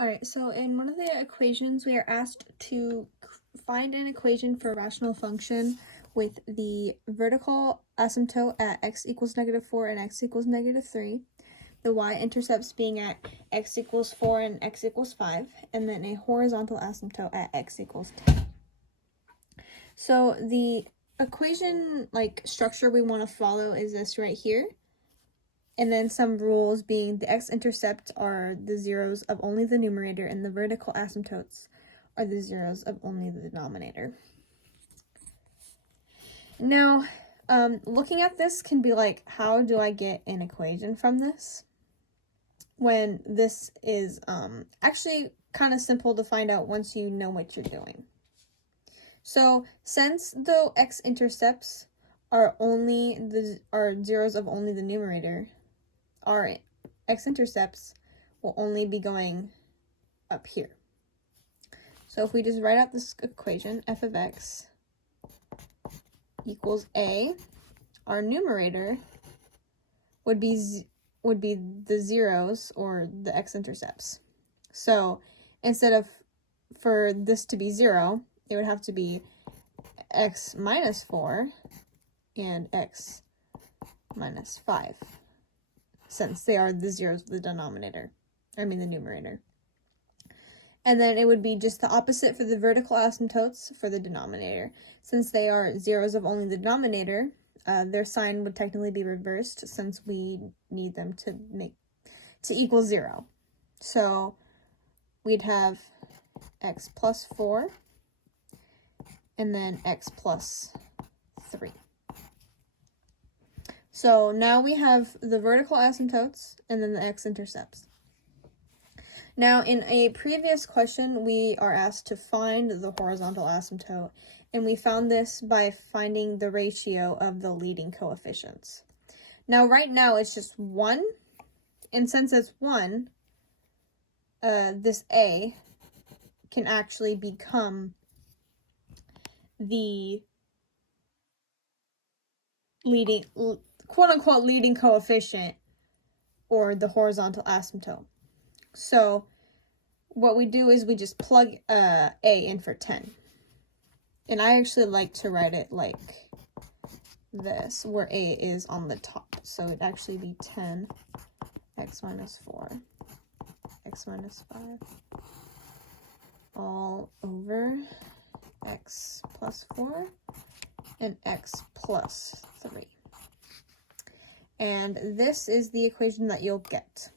Alright, so in one of the equations, we are asked to find an equation for a rational function with the vertical asymptote at x equals -4 and x equals -3, the y-intercepts being at x equals 4 and x equals 5, and then a horizontal asymptote at x equals 10. So the equation structure we want to follow is this right here. And then some rules being the x-intercepts are the zeros of only the numerator and the vertical asymptotes are the zeros of only the denominator. Now, looking at this can be like, how do I get an equation from this? When this is actually kind of simple to find out once you know what you're doing. So since the x-intercepts are zeros of only the numerator, our x-intercepts will only be going up here. So if we just write out this equation, f of x equals a, our numerator would be the zeros or the x-intercepts. So instead of for this to be 0, it would have to be x minus 4 and x minus 5. Since they are the zeros of the the numerator. And then it would be just the opposite for the vertical asymptotes for the denominator. Since they are zeros of only the denominator, their sign would technically be reversed since we need them to equal 0. So we'd have x plus 4 and then x plus 3. So now we have the vertical asymptotes and then the x-intercepts. Now in a previous question, we are asked to find the horizontal asymptote, and we found this by finding the ratio of the leading coefficients. Now right now it's just 1, and since it's 1, this a can actually become the leading quote-unquote leading coefficient or the horizontal asymptote. So what we do is we just plug a in for 10. And I actually like to write it like this, where a is on the top. So it'd actually be 10 x minus 4, x minus 5, all over x plus 4 and x plus 3. And this is the equation that you'll get.